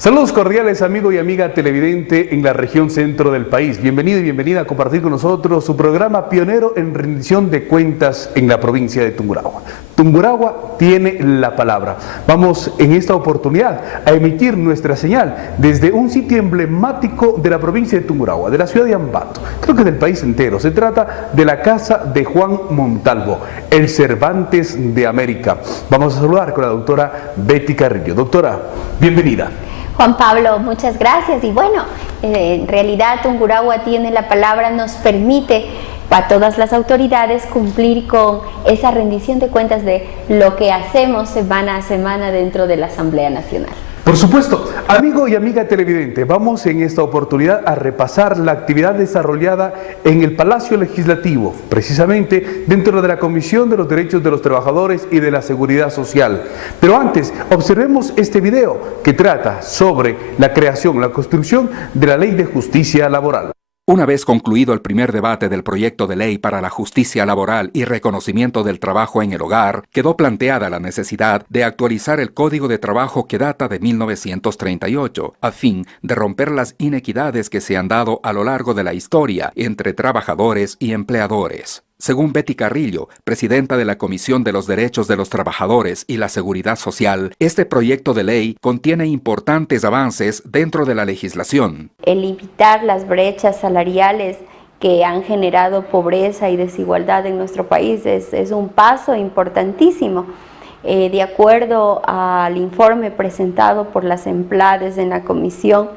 Saludos cordiales, amigo y amiga televidente en la región centro del país. Bienvenido y bienvenida a compartir con nosotros su programa pionero en rendición de cuentas en la provincia de Tungurahua. Tungurahua tiene la palabra. Vamos en esta oportunidad a emitir nuestra señal desde un sitio emblemático de la provincia de Tungurahua, de la ciudad de Ambato, creo que del país entero. Se trata de la casa de Juan Montalvo, el Cervantes de América. Vamos a saludar con la doctora Betty Carrillo. Doctora, bienvenida. Juan Pablo, muchas gracias. Y bueno, en realidad Tungurahua tiene la palabra, nos permite a todas las autoridades cumplir con esa rendición de cuentas de lo que hacemos semana a semana dentro de la Asamblea Nacional. Por supuesto, amigo y amiga televidente, vamos en esta oportunidad a repasar la actividad desarrollada en el Palacio Legislativo, precisamente dentro de la Comisión de los Derechos de los Trabajadores y de la Seguridad Social. Pero antes, observemos este video que trata sobre la creación, la construcción de la Ley de Justicia Laboral. Una vez concluido el primer debate del proyecto de ley para la justicia laboral y reconocimiento del trabajo en el hogar, quedó planteada la necesidad de actualizar el Código de Trabajo que data de 1938, a fin de romper las inequidades que se han dado a lo largo de la historia entre trabajadores y empleadores. Según Betty Carrillo, presidenta de la Comisión de los Derechos de los Trabajadores y la Seguridad Social, este proyecto de ley contiene importantes avances dentro de la legislación. El limitar las brechas salariales que han generado pobreza y desigualdad en nuestro país es un paso importantísimo. De acuerdo al informe presentado por las empleadas en la comisión,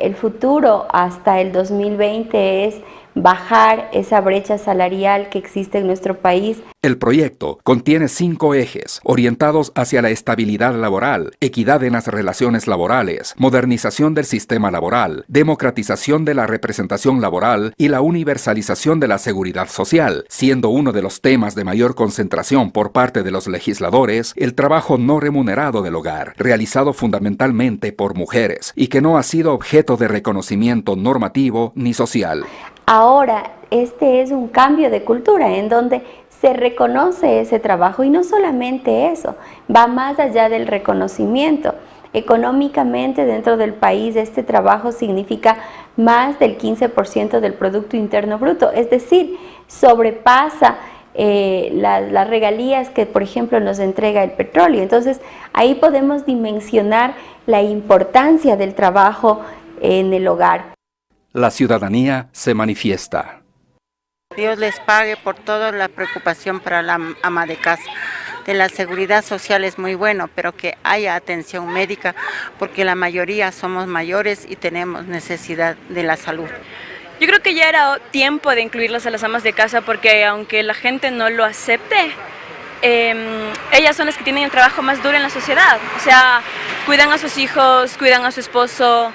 el futuro hasta el 2020 es bajar esa brecha salarial que existe en nuestro país. El proyecto contiene 5 ejes orientados hacia la estabilidad laboral, equidad en las relaciones laborales, modernización del sistema laboral, democratización de la representación laboral y la universalización de la seguridad social, siendo uno de los temas de mayor concentración por parte de los legisladores el trabajo no remunerado del hogar, realizado fundamentalmente por mujeres y que no ha sido objeto de reconocimiento normativo ni social. Ahora, este es un cambio de cultura en donde se reconoce ese trabajo y no solamente eso, va más allá del reconocimiento. Económicamente dentro del país este trabajo significa más del 15% del Producto Interno Bruto, es decir, sobrepasa las regalías que por ejemplo nos entrega el petróleo. Entonces ahí podemos dimensionar la importancia del trabajo en el hogar. La ciudadanía se manifiesta. Dios les pague por toda la preocupación para la ama de casa. De la seguridad social es muy bueno, pero que haya atención médica, porque la mayoría somos mayores y tenemos necesidad de la salud. Yo creo que ya era tiempo de incluirlas a las amas de casa, porque aunque la gente no lo acepte, ellas son las que tienen el trabajo más duro en la sociedad. O sea, cuidan a sus hijos, cuidan a su esposo,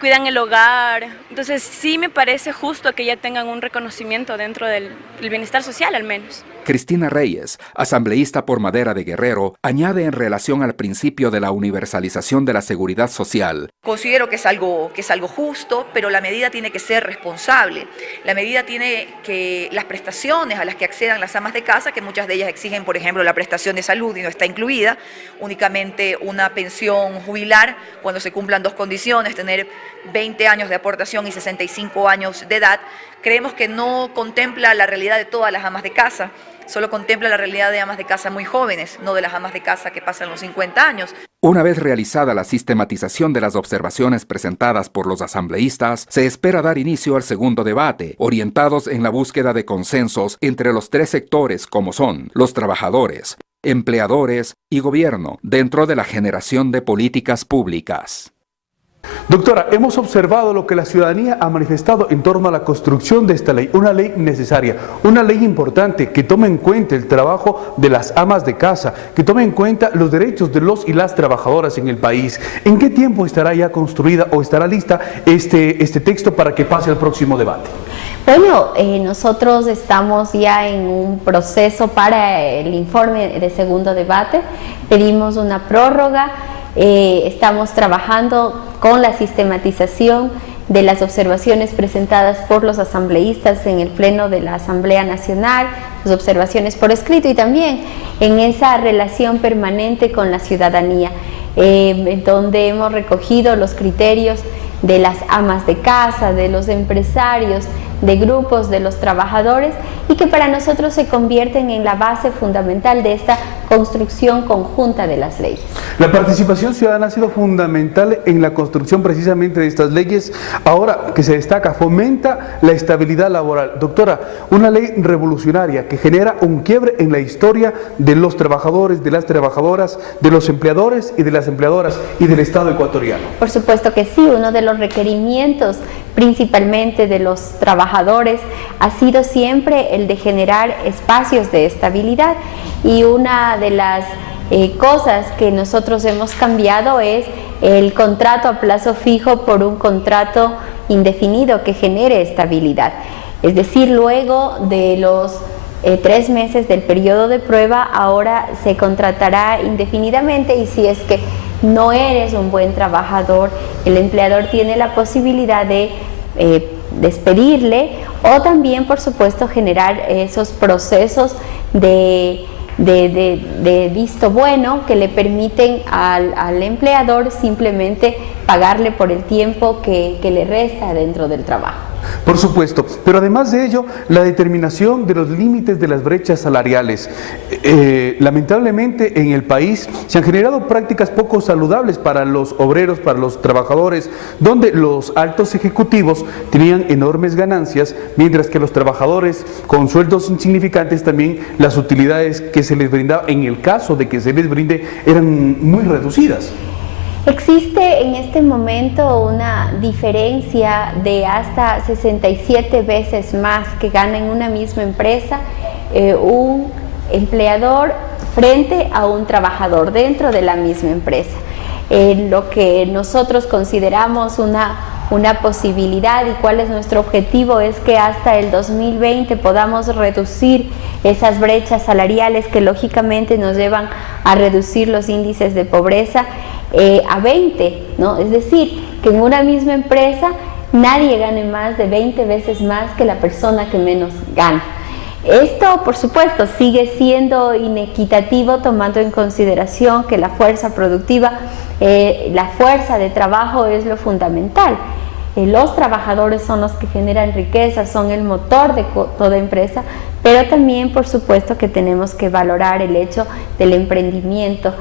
cuidan el hogar. Entonces sí me parece justo que ya tengan un reconocimiento dentro del bienestar social al menos. Cristina Reyes, asambleísta por Madera de Guerrero, añade en relación al principio de la universalización de la seguridad social. Considero que es algo justo, pero la medida tiene que ser responsable. La medida tiene que, las prestaciones a las que accedan las amas de casa, que muchas de ellas exigen, por ejemplo, la prestación de salud y no está incluida, únicamente una pensión jubilar cuando se cumplan 2 condiciones, tener 20 años de aportación y 65 años de edad, creemos que no contempla la realidad de todas las amas de casa. Solo contempla la realidad de amas de casa muy jóvenes, no de las amas de casa que pasan los 50 años. Una vez realizada la sistematización de las observaciones presentadas por los asambleístas, se espera dar inicio al segundo debate, orientados en la búsqueda de consensos entre los 3 sectores como son los trabajadores, empleadores y gobierno, dentro de la generación de políticas públicas. Doctora, hemos observado lo que la ciudadanía ha manifestado en torno a la construcción de esta ley, una ley necesaria, una ley importante que tome en cuenta el trabajo de las amas de casa, que tome en cuenta los derechos de los y las trabajadoras en el país. ¿En qué tiempo estará ya construida o estará lista este texto para que pase al próximo debate? Bueno, nosotros estamos ya en un proceso para el informe de segundo debate, pedimos una prórroga. Estamos trabajando con la sistematización de las observaciones presentadas por los asambleístas en el Pleno de la Asamblea Nacional, las observaciones por escrito y también en esa relación permanente con la ciudadanía. en donde hemos recogido los criterios de las amas de casa, de los empresarios, de grupos de los trabajadores, y que para nosotros se convierten en la base fundamental de esta construcción conjunta de las leyes. La participación ciudadana ha sido fundamental en la construcción precisamente de estas leyes. Ahora que se destaca, fomenta la estabilidad laboral. Doctora, una ley revolucionaria que genera un quiebre en la historia de los trabajadores, de las trabajadoras, de los empleadores y de las empleadoras y del Estado ecuatoriano. Por supuesto que sí, uno de los requerimientos principalmente de los trabajadores ha sido siempre el de generar espacios de estabilidad, y una de las cosas que nosotros hemos cambiado es el contrato a plazo fijo por un contrato indefinido que genere estabilidad. Es decir, luego de los 3 meses del periodo de prueba, ahora se contratará indefinidamente, y si es que no eres un buen trabajador, el empleador tiene la posibilidad de despedirle, o también, por supuesto, generar esos procesos de visto bueno que le permiten al empleador simplemente pagarle por el tiempo que le resta dentro del trabajo. Por supuesto, pero además de ello, la determinación de los límites de las brechas salariales. Lamentablemente en el país se han generado prácticas poco saludables para los obreros, para los trabajadores, donde los altos ejecutivos tenían enormes ganancias, mientras que los trabajadores con sueldos insignificantes también las utilidades que se les brindaba, en el caso de que se les brinde, eran muy reducidas. Existe en este momento una diferencia de hasta 67 veces más que gana en una misma empresa un empleador frente a un trabajador dentro de la misma empresa. Lo que nosotros consideramos una posibilidad, y cuál es nuestro objetivo, es que hasta el 2020 podamos reducir esas brechas salariales que lógicamente nos llevan a reducir los índices de pobreza a 20, ¿no? Es decir, que en una misma empresa nadie gane más de 20 veces más que la persona que menos gana. Esto, por supuesto, sigue siendo inequitativo, tomando en consideración que la fuerza productiva, la fuerza de trabajo es lo fundamental. Los trabajadores son los que generan riqueza, son el motor de toda empresa, pero también, por supuesto, que tenemos que valorar el hecho del emprendimiento.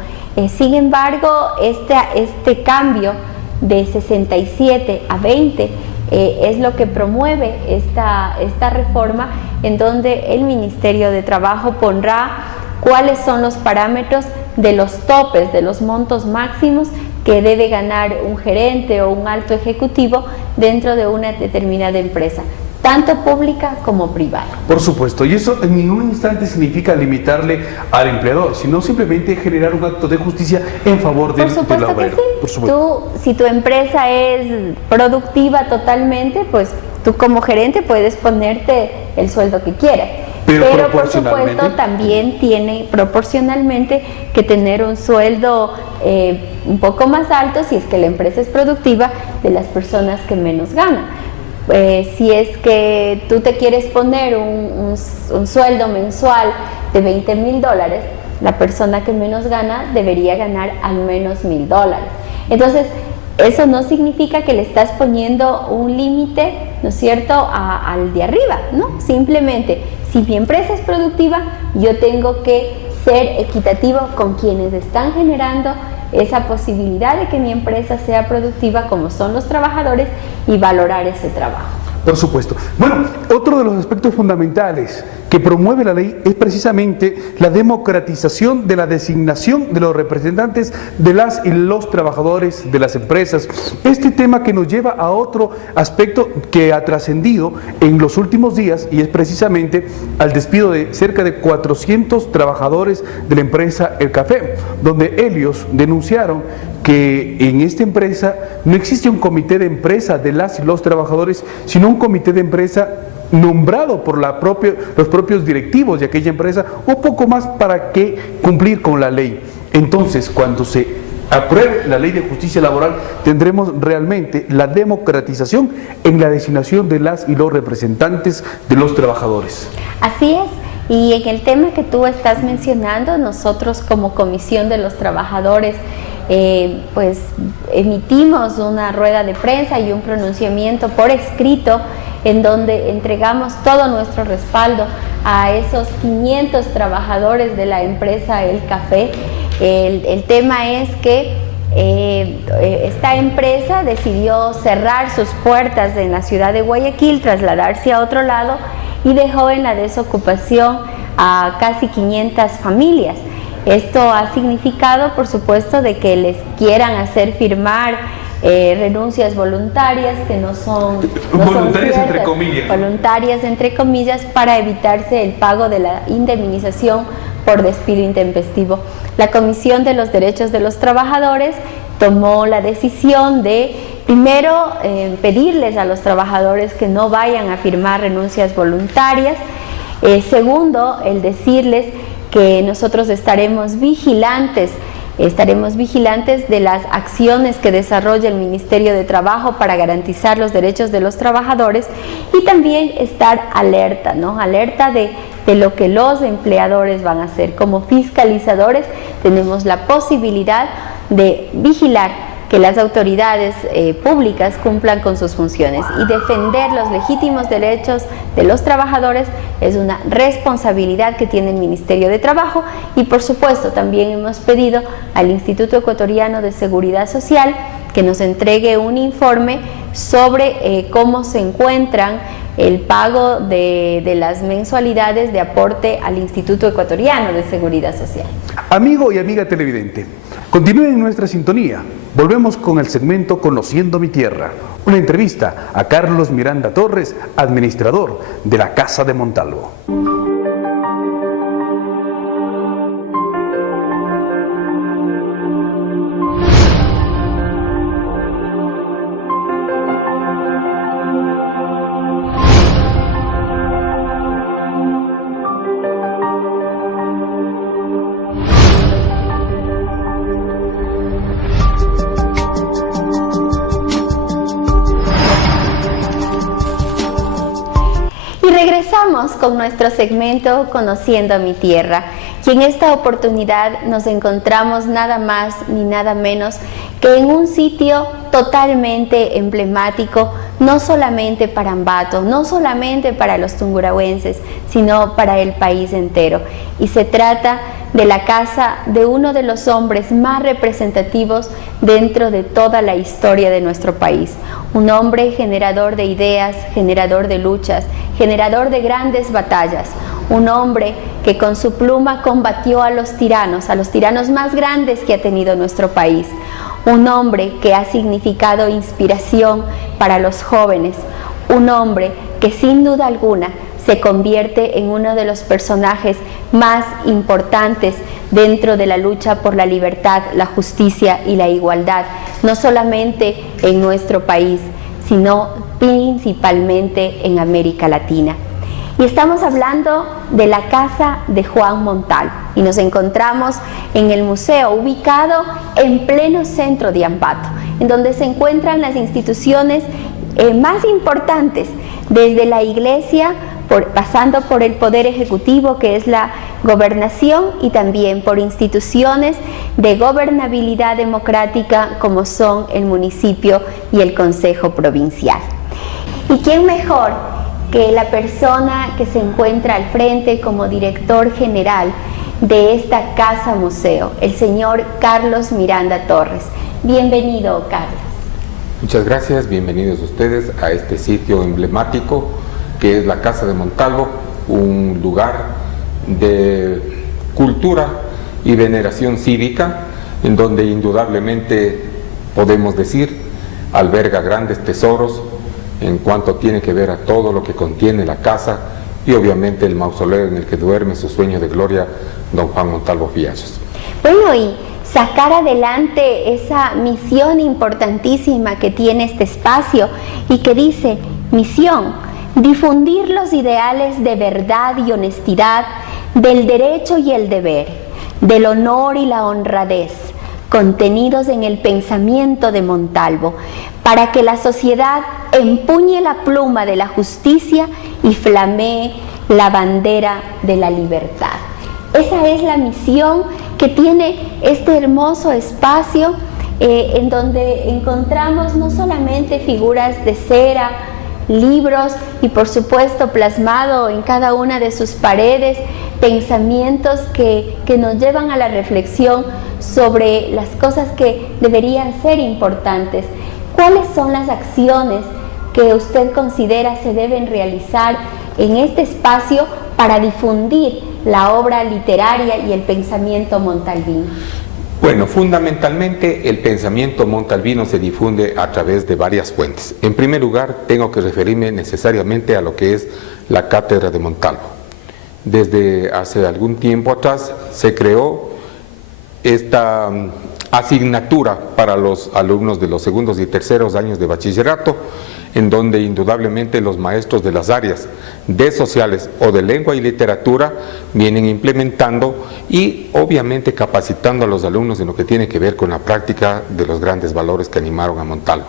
Sin embargo, este cambio de 67 a 20 es lo que promueve esta reforma, en donde el Ministerio de Trabajo pondrá cuáles son los parámetros de los topes, de los montos máximos que debe ganar un gerente o un alto ejecutivo dentro de una determinada empresa, tanto pública como privada. Por supuesto, y eso en ningún instante significa limitarle al empleador, sino simplemente generar un acto de justicia en favor del obrero. Que sí. Por supuesto. Si tu empresa es productiva totalmente, pues tú como gerente puedes ponerte el sueldo que quieras. Pero por supuesto también tiene proporcionalmente que tener un sueldo un poco más alto, si es que la empresa es productiva, de las personas que menos ganan. Si es que tú te quieres poner un sueldo mensual de $20,000, la persona que menos gana debería ganar al menos $1,000. Entonces, eso no significa que le estás poniendo un límite, ¿no es cierto?, al de arriba, ¿no? Simplemente, si mi empresa es productiva, yo tengo que ser equitativo con quienes están generando esa posibilidad de que mi empresa sea productiva, como son los trabajadores, y valorar ese trabajo. Por supuesto. Bueno, otro de los aspectos fundamentales que promueve la ley es precisamente la democratización de la designación de los representantes de las y los trabajadores de las empresas. Este tema que nos lleva a otro aspecto que ha trascendido en los últimos días, y es precisamente al despido de cerca de 400 trabajadores de la empresa El Café, donde ellos denunciaron que en esta empresa no existe un comité de empresa de las y los trabajadores, sino un comité de empresa nombrado por los propios directivos de aquella empresa, un poco más para que cumplir con la ley. Entonces, cuando se apruebe la ley de justicia laboral, tendremos realmente la democratización en la designación de las y los representantes de los trabajadores. Así es. Y en el tema que tú estás mencionando, nosotros como Comisión de los Trabajadores pues emitimos una rueda de prensa y un pronunciamiento por escrito en donde entregamos todo nuestro respaldo a esos 500 trabajadores de la empresa El Café. El tema es que esta empresa decidió cerrar sus puertas en la ciudad de Guayaquil, trasladarse a otro lado y dejó en la desocupación a casi 500 familias. Esto ha significado, por supuesto, de que les quieran hacer firmar renuncias voluntarias que no son voluntarias ciertas, entre comillas. Voluntarias entre comillas, para evitarse el pago de la indemnización por despido intempestivo. La Comisión de los Derechos de los Trabajadores tomó la decisión de, primero, pedirles a los trabajadores que no vayan a firmar renuncias voluntarias. Segundo, el decirles que nosotros estaremos vigilantes de las acciones que desarrolla el Ministerio de Trabajo para garantizar los derechos de los trabajadores, y también estar alerta, ¿no? Alerta de lo que los empleadores van a hacer. Como fiscalizadores tenemos la posibilidad de vigilar que las autoridades públicas cumplan con sus funciones, y defender los legítimos derechos de los trabajadores es una responsabilidad que tiene el Ministerio de Trabajo. Y por supuesto también hemos pedido al Instituto Ecuatoriano de Seguridad Social que nos entregue un informe sobre cómo se encuentran el pago de las mensualidades de aporte al Instituto Ecuatoriano de Seguridad Social. Amigo y amiga televidente, continúen en nuestra sintonía. Volvemos con el segmento Conociendo mi Tierra, una entrevista a Carlos Miranda Torres, administrador de la Casa de Montalvo. Regresamos con nuestro segmento Conociendo mi Tierra, y en esta oportunidad nos encontramos nada más ni nada menos que en un sitio totalmente emblemático, no solamente para Ambato, no solamente para los tungurahuenses, sino para el país entero. Y se trata de la casa de uno de los hombres más representativos dentro de toda la historia de nuestro país. Un hombre generador de ideas, generador de luchas, generador de grandes batallas. Un hombre que con su pluma combatió a los tiranos más grandes que ha tenido nuestro país. Un hombre que ha significado inspiración para los jóvenes. Un hombre que sin duda alguna se convierte en uno de los personajes más importantes dentro de la lucha por la libertad, la justicia y la igualdad, no solamente en nuestro país, sino principalmente en América Latina. Y estamos hablando de la Casa de Juan Montalvo, y nos encontramos en el museo ubicado en pleno centro de Ambato, en donde se encuentran las instituciones más importantes, desde la iglesia, pasando por el Poder Ejecutivo, que es la gobernación, y también por instituciones de gobernabilidad democrática como son el municipio y el Consejo Provincial. ¿Y quién mejor que la persona que se encuentra al frente como director general de esta casa museo, el señor Carlos Miranda Torres? Bienvenido, Carlos. Muchas gracias, bienvenidos ustedes a este sitio emblemático que es la Casa de Montalvo, un lugar de cultura y veneración cívica, en donde indudablemente podemos decir alberga grandes tesoros en cuanto tiene que ver a todo lo que contiene la casa, y obviamente el mausoleo en el que duerme su sueño de gloria don Juan Montalvo Fiallos. Bueno, y sacar adelante esa misión importantísima que tiene este espacio, y que dice: misión, difundir los ideales de verdad y honestidad, del derecho y el deber, del honor y la honradez, contenidos en el pensamiento de Montalvo, para que la sociedad empuñe la pluma de la justicia y flamee la bandera de la libertad. Esa es la misión que tiene este hermoso espacio en donde encontramos no solamente figuras de cera, libros y por supuesto plasmado en cada una de sus paredes pensamientos que nos llevan a la reflexión sobre las cosas que deberían ser importantes. ¿Cuáles son las acciones que usted considera se deben realizar en este espacio para difundir la obra literaria y el pensamiento montalvino? Bueno, fundamentalmente el pensamiento montalvino se difunde a través de varias fuentes. En primer lugar, tengo que referirme necesariamente a lo que es la Cátedra de Montalvo. Desde hace algún tiempo atrás se creó esta asignatura para los alumnos de los segundos y terceros años de bachillerato, en donde indudablemente los maestros de las áreas de sociales o de lengua y literatura vienen implementando y obviamente capacitando a los alumnos en lo que tiene que ver con la práctica de los grandes valores que animaron a Montalvo.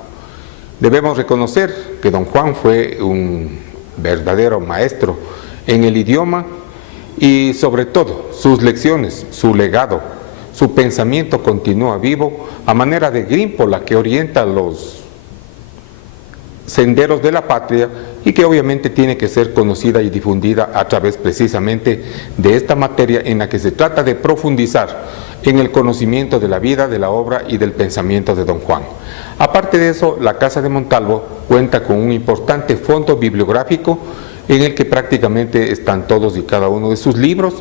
Debemos reconocer que don Juan fue un verdadero maestro en el idioma y sobre todo sus lecciones, su legado, su pensamiento continúa vivo a manera de grímpola que orienta los senderos de la patria y que obviamente tiene que ser conocida y difundida a través precisamente de esta materia en la que se trata de profundizar en el conocimiento de la vida, de la obra y del pensamiento de don Juan. Aparte de eso, la Casa de Montalvo cuenta con un importante fondo bibliográfico en el que prácticamente están todos y cada uno de sus libros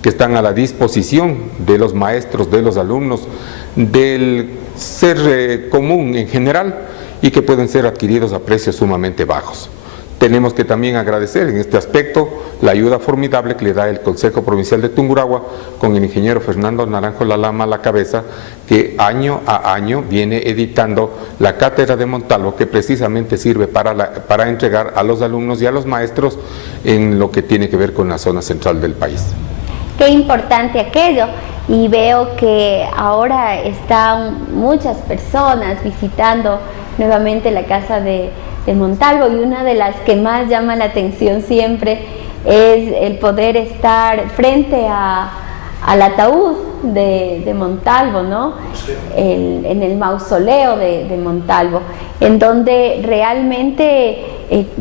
que están a la disposición de los maestros, de los alumnos, del ser común en general, y que pueden ser adquiridos a precios sumamente bajos. Tenemos que también agradecer en este aspecto la ayuda formidable que le da el Consejo Provincial de Tungurahua con el ingeniero Fernando Naranjo Lalama a la cabeza, que año a año viene editando la Cátedra de Montalvo, que precisamente sirve para entregar a los alumnos y a los maestros en lo que tiene que ver con la zona central del país. Qué importante aquello. Y veo que ahora están muchas personas visitando nuevamente la Casa de Montalvo, y una de las que más llama la atención siempre es el poder estar frente al ataúd de Montalvo, ¿no? En el mausoleo de Montalvo, en donde realmente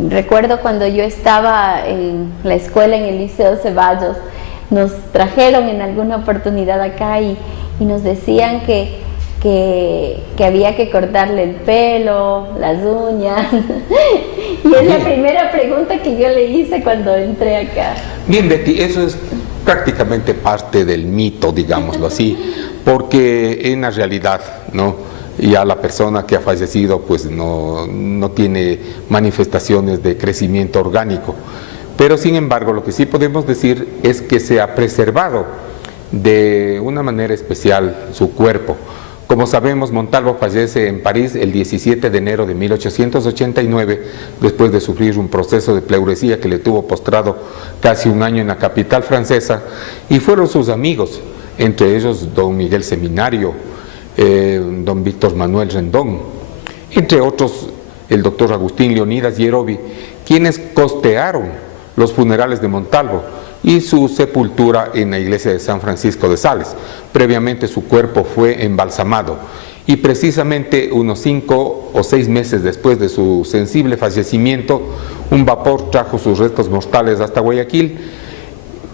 recuerdo cuando yo estaba en la escuela en el Liceo Ceballos, nos trajeron en alguna oportunidad acá y nos decían que había que cortarle el pelo, las uñas. Y es la primera pregunta que yo le hice cuando entré acá. Bien, Betty, eso es prácticamente parte del mito, digámoslo así, porque en la realidad, ¿no?, ya la persona que ha fallecido pues no tiene manifestaciones de crecimiento orgánico. Pero sin embargo, lo que sí podemos decir es que se ha preservado de una manera especial su cuerpo. Como sabemos, Montalvo fallece en París el 17 de enero de 1889, después de sufrir un proceso de pleuresía que le tuvo postrado casi un año en la capital francesa, y fueron sus amigos, entre ellos don Miguel Seminario, don Víctor Manuel Rendón, entre otros el doctor Agustín Leonidas Yerobi, quienes costearon los funerales de Montalvo y su sepultura en la iglesia de San Francisco de Sales. Previamente su cuerpo fue embalsamado y precisamente unos 5 o 6 meses después de su sensible fallecimiento, un vapor trajo sus restos mortales hasta Guayaquil,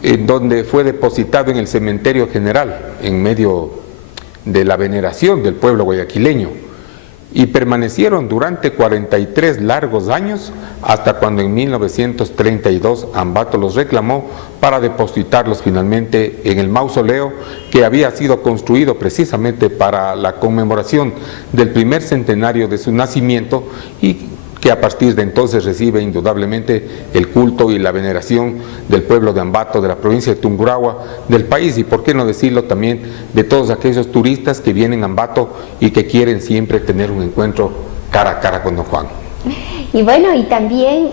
en donde fue depositado en el cementerio general, en medio de la veneración del pueblo guayaquileño, y permanecieron durante 43 largos años, hasta cuando en 1932 Ambato los reclamó para depositarlos finalmente en el mausoleo que había sido construido precisamente para la conmemoración del primer centenario de su nacimiento, y que a partir de entonces recibe indudablemente el culto y la veneración del pueblo de Ambato, de la provincia de Tungurahua, del país, y por qué no decirlo también de todos aquellos turistas que vienen a Ambato y que quieren siempre tener un encuentro cara a cara con don Juan. Y bueno, y también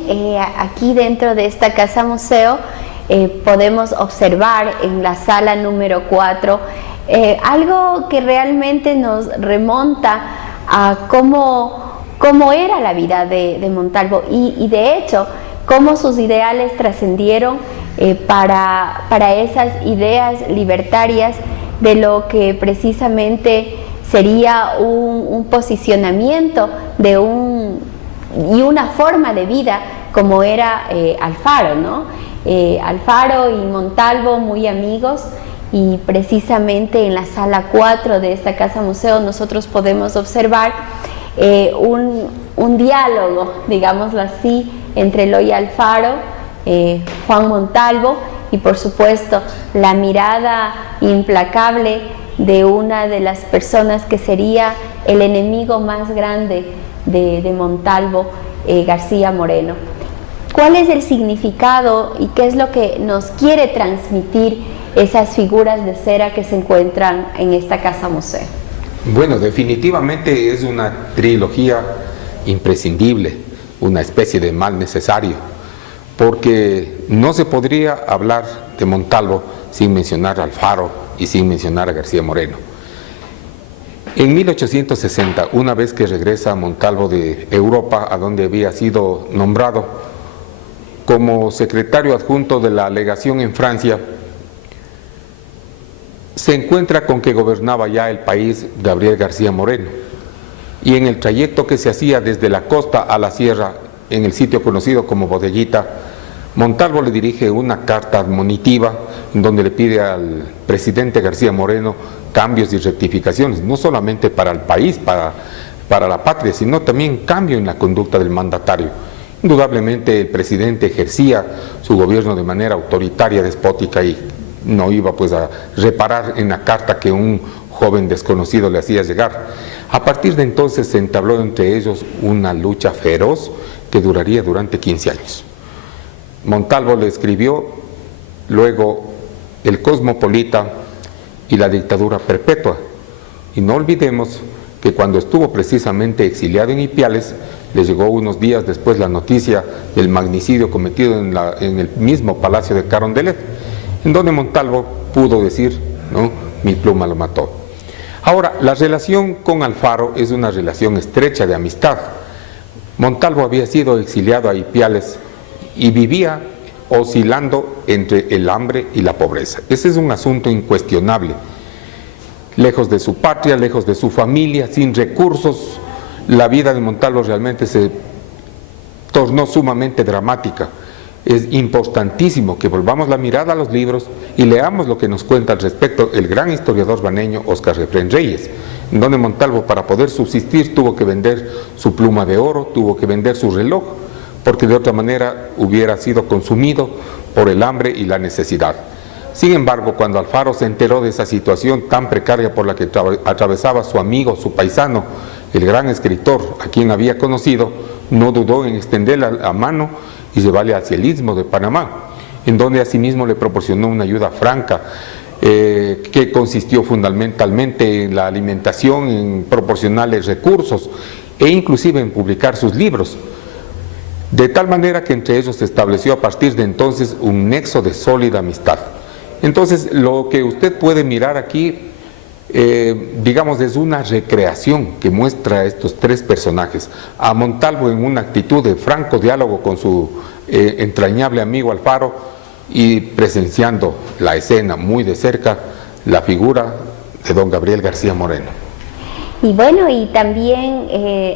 aquí dentro de esta casa museo podemos observar en la sala número 4 algo que realmente nos remonta a cómo era la vida de Montalvo y de hecho cómo sus ideales trascendieron para esas ideas libertarias de lo que precisamente sería un posicionamiento de y una forma de vida como era Alfaro, ¿no? Alfaro y Montalvo muy amigos, y precisamente en la sala 4 de esta casa museo nosotros podemos observar un diálogo, digámoslo así, entre Eloy Alfaro, Juan Montalvo, y por supuesto la mirada implacable de una de las personas que sería el enemigo más grande de Montalvo, García Moreno. ¿Cuál es el significado y qué es lo que nos quiere transmitir esas figuras de cera que se encuentran en esta casa museo? Bueno, definitivamente es una trilogía imprescindible, una especie de mal necesario, porque no se podría hablar de Montalvo sin mencionar a Alfaro y sin mencionar a García Moreno. En 1860, una vez que regresa Montalvo de Europa, a donde había sido nombrado como secretario adjunto de la legación en Francia, se encuentra con que gobernaba ya el país Gabriel García Moreno, y en el trayecto que se hacía desde la costa a la sierra, en el sitio conocido como Bodeguita, Montalvo le dirige una carta admonitiva en donde le pide al presidente García Moreno cambios y rectificaciones, no solamente para el país, para la patria, sino también cambio en la conducta del mandatario. Indudablemente el presidente ejercía su gobierno de manera autoritaria, despótica, y no iba pues a reparar en la carta que un joven desconocido le hacía llegar. A partir de entonces se entabló entre ellos una lucha feroz que duraría durante 15 años. Montalvo le escribió luego El Cosmopolita y La dictadura perpetua. Y no olvidemos que cuando estuvo precisamente exiliado en Ipiales, le llegó unos días después la noticia del magnicidio cometido en el mismo Palacio de Carondelet, en donde Montalvo pudo decir, ¿no?, mi pluma lo mató. Ahora, la relación con Alfaro es una relación estrecha de amistad. Montalvo había sido exiliado a Ipiales y vivía oscilando entre el hambre y la pobreza. Ese es un asunto incuestionable. Lejos de su patria, lejos de su familia, sin recursos, la vida de Montalvo realmente se tornó sumamente dramática. Es importantísimo que volvamos la mirada a los libros y leamos lo que nos cuenta al respecto el gran historiador baneño Óscar Refrén Reyes, en donde Montalvo, para poder subsistir, tuvo que vender su pluma de oro, tuvo que vender su reloj, porque de otra manera hubiera sido consumido por el hambre y la necesidad. Sin embargo, cuando Alfaro se enteró de esa situación tan precaria por la que atravesaba su amigo, su paisano, el gran escritor a quien había conocido, no dudó en extenderle la mano y llevarle hacia el Istmo de Panamá, en donde asimismo le proporcionó una ayuda franca que consistió fundamentalmente en la alimentación, en proporcionarles recursos e inclusive en publicar sus libros. De tal manera que entre ellos se estableció a partir de entonces un nexo de sólida amistad. Entonces, lo que usted puede mirar aquí, digamos, es una recreación que muestra a estos tres personajes. A Montalvo en una actitud de franco diálogo con su entrañable amigo Alfaro, y presenciando la escena muy de cerca, la figura de don Gabriel García Moreno. Y bueno, y también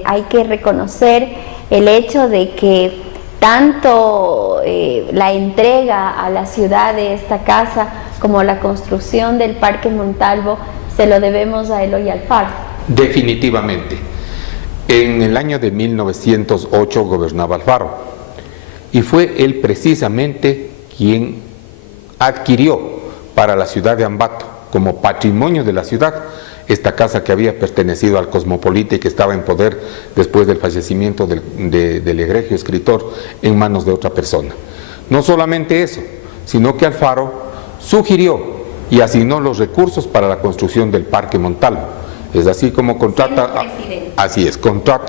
hay que reconocer el hecho de que tanto la entrega a la ciudad de esta casa como la construcción del Parque Montalvo se lo debemos a Eloy Alfaro. Definitivamente. En el año de 1908 gobernaba Alfaro y fue él precisamente quien adquirió para la ciudad de Ambato, como patrimonio de la ciudad, esta casa que había pertenecido al Cosmopolita y que estaba en poder después del fallecimiento del egregio escritor en manos de otra persona. No solamente eso, sino que Alfaro sugirió y asignó los recursos para la construcción del Parque Montalvo. Es así como contrata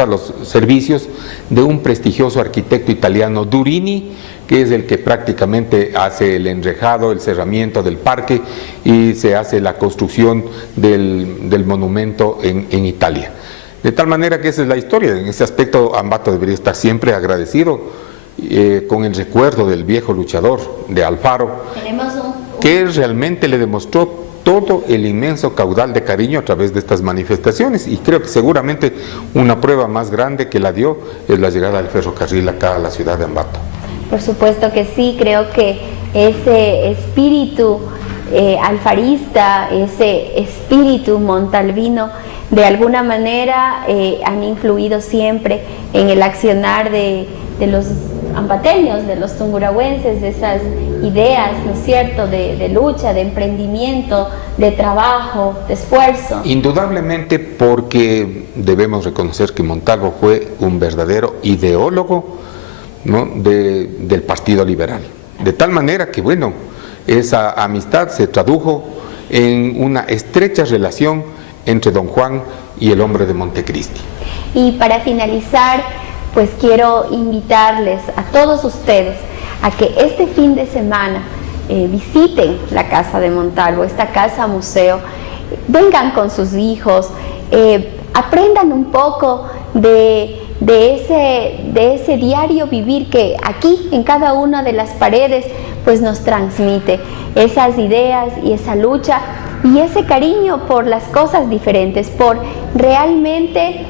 los servicios de un prestigioso arquitecto italiano, Durini, que es el que prácticamente hace el enrejado, el cerramiento del parque, y se hace la construcción del monumento en Italia. De tal manera que esa es la historia. En ese aspecto Ambato debería estar siempre agradecido con el recuerdo del viejo luchador de Alfaro, que realmente le demostró todo el inmenso caudal de cariño a través de estas manifestaciones, y creo que seguramente una prueba más grande que la dio es la llegada del ferrocarril acá a la ciudad de Ambato. Por supuesto que sí, creo que ese espíritu alfarista, ese espíritu montalvino, de alguna manera han influido siempre en el accionar de los ambateños, de los tungurahüenses, de esas ideas, ¿no es cierto?, de lucha, de emprendimiento, de trabajo, de esfuerzo. Indudablemente, porque debemos reconocer que Montalvo fue un verdadero ideólogo, ¿no?, del Partido Liberal. De tal manera que, bueno, esa amistad se tradujo en una estrecha relación entre don Juan y el hombre de Montecristi. Y para finalizar, pues quiero invitarles a todos ustedes a que este fin de semana visiten la Casa de Montalvo, esta casa museo, vengan con sus hijos, aprendan un poco de ese diario vivir que aquí en cada una de las paredes pues nos transmite esas ideas y esa lucha y ese cariño por las cosas diferentes, por realmente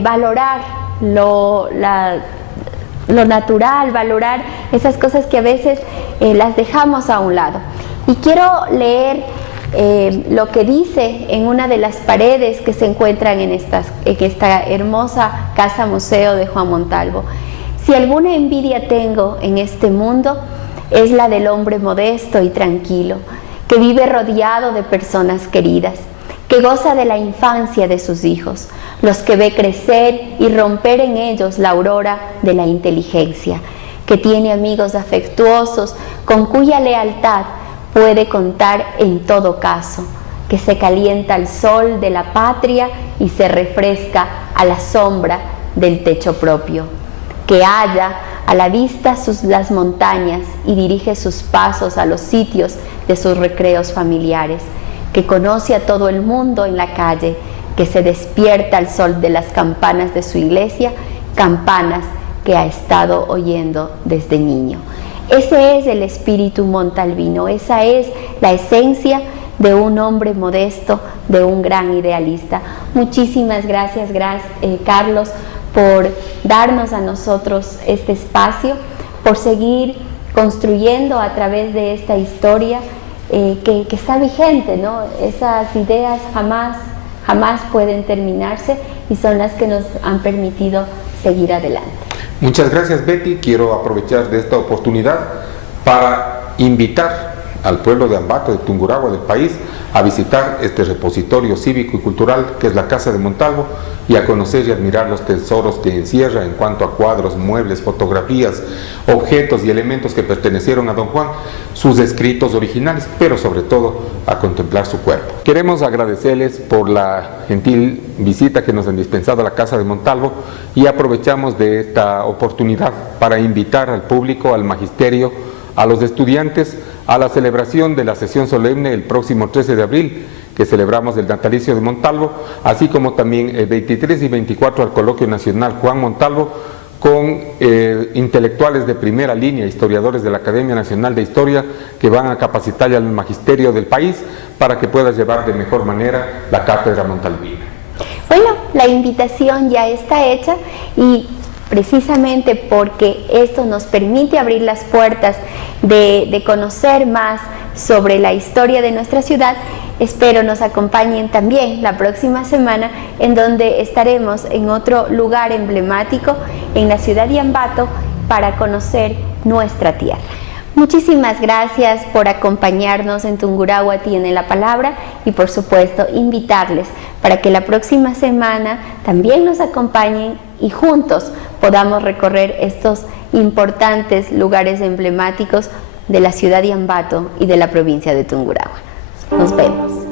valorar lo natural, valorar esas cosas que a veces las dejamos a un lado. Y quiero leer lo que dice en una de las paredes que se encuentran en esta hermosa casa museo de Juan Montalvo. Si alguna envidia tengo en este mundo, es la del hombre modesto y tranquilo, que vive rodeado de personas queridas, que goza de la infancia de sus hijos, los que ve crecer y romper en ellos la aurora de la inteligencia, que tiene amigos afectuosos con cuya lealtad puede contar en todo caso, que se calienta al sol de la patria y se refresca a la sombra del techo propio, que halla a la vista las montañas y dirige sus pasos a los sitios de sus recreos familiares, que conoce a todo el mundo en la calle, que se despierta al sol de las campanas de su iglesia, campanas que ha estado oyendo desde niño. Ese es el espíritu montalvino, esa es la esencia de un hombre modesto, de un gran idealista. Muchísimas gracias, Carlos, por darnos a nosotros este espacio, por seguir construyendo a través de esta historia que está vigente, ¿no? Esas ideas jamás pueden terminarse y son las que nos han permitido seguir adelante. Muchas gracias, Betty. Quiero aprovechar de esta oportunidad para invitar al pueblo de Ambato, de Tungurahua, del país, a visitar este repositorio cívico y cultural que es la Casa de Montalvo y a conocer y admirar los tesoros que encierra en cuanto a cuadros, muebles, fotografías, objetos y elementos que pertenecieron a don Juan, sus escritos originales, pero sobre todo a contemplar su cuerpo. Queremos agradecerles por la gentil visita que nos han dispensado a la Casa de Montalvo y aprovechamos de esta oportunidad para invitar al público, al magisterio, a los estudiantes, a la celebración de la sesión solemne el próximo 13 de abril, que celebramos el natalicio de Montalvo, así como también el 23 y 24 al Coloquio Nacional Juan Montalvo, con intelectuales de primera línea, historiadores de la Academia Nacional de Historia, que van a capacitar al magisterio del país para que pueda llevar de mejor manera la cátedra montalvina. Bueno, la invitación ya está hecha y precisamente porque esto nos permite abrir las puertas de conocer más sobre la historia de nuestra ciudad, espero nos acompañen también la próxima semana, en donde estaremos en otro lugar emblemático en la ciudad de Ambato para conocer nuestra tierra. Muchísimas gracias por acompañarnos en Tungurahua Tiene la Palabra y por supuesto invitarles para que la próxima semana también nos acompañen y juntos podamos recorrer estos importantes lugares emblemáticos de la ciudad de Ambato y de la provincia de Tungurahua. Nos vemos.